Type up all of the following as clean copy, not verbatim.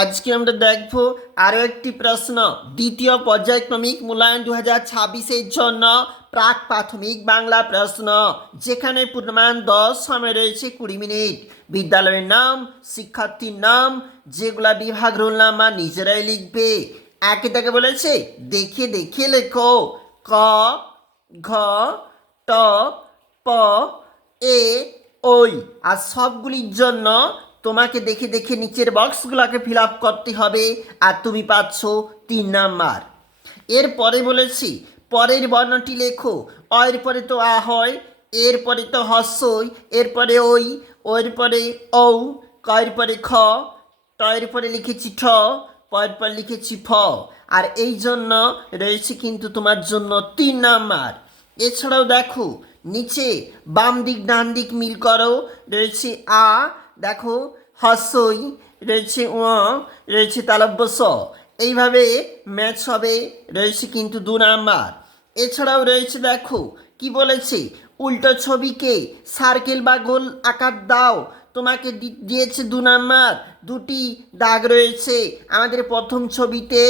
আজকে আমরা দেখব আরও একটি প্রশ্ন দ্বিতীয় পর্যায়ক্রমিক মূল্যায়ন 2026-এর জন্য প্রাক প্রাথমিক বাংলা প্রশ্ন, যেখানে পূর্ণমান 10, সময় রয়েছে 20 মিনিট। বিদ্যালয়ের নাম, শিক্ষার্থীর নাম, যেগুলা বিভাগ, রোল নাম্বার নিজেরাই লিখবে। একে তাকে বলেছে দেখে দেখে লেখো। ক, ঘ, ট, প, এ, ওই। আর সবগুলির জন্য তোমাকে দেখে দেখে নিচের বক্সগুলোকে ফিল আপ করতে হবে, আর তুমি পাচ্ছ 3 নাম্বার। এরপরে বলেছি পরের বর্ণটি লেখো। অয়ের পরে তো আ হয়, এরপরে তো হস্যই, এরপরে ওই, ওর পরে ঔ, কয়ের পরে খ, টয়ের পরে লিখেছি ঠ, পয়ের পর লিখেছি ফ। আর এই জন্য রয়েছে কিন্তু তোমার জন্য 3 নাম্বার। এছাড়াও দেখো নিচে বাম দিক ডান দিক মিল করো। রয়েছে আ, দেখো হস্যই, রয়েছে ও, রয়েছে তালব্য স। এইভাবে ম্যাচ হবে, রয়েছে কিন্তু 2 নাম্বার। এছাড়াও রয়েছে দেখো কি বলেছে, উল্টো ছবিকে সার্কেল বা গোল আকার দাও। তোমাকে দিয়েছে 2 নাম্বার। দুটি দাগ রয়েছে আমাদের প্রথম ছবিতে,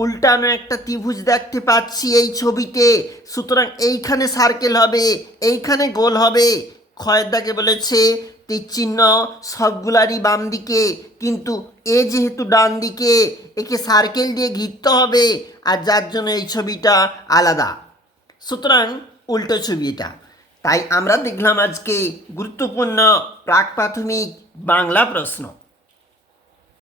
উল্টানো একটা ত্রিভুজ দেখতে পাচ্ছি এই ছবিতে, সুতরাং এইখানে সার্কেল হবে, এইখানে গোল হবে। ক্ষয়ের দাগে বলেছে তীর চিহ্ন সবগুলারই বাম দিকে, কিন্তু এ যেহেতু ডান দিকে, একে সার্কেল দিয়ে ঘিরতে হবে, আর যার জন্য এই ছবিটা আলাদা, সুতরাং উল্টো ছবি এটা। তাই আমরা দেখলাম আজকে গুরুত্বপূর্ণ প্রাক প্রাথমিক বাংলা প্রশ্ন।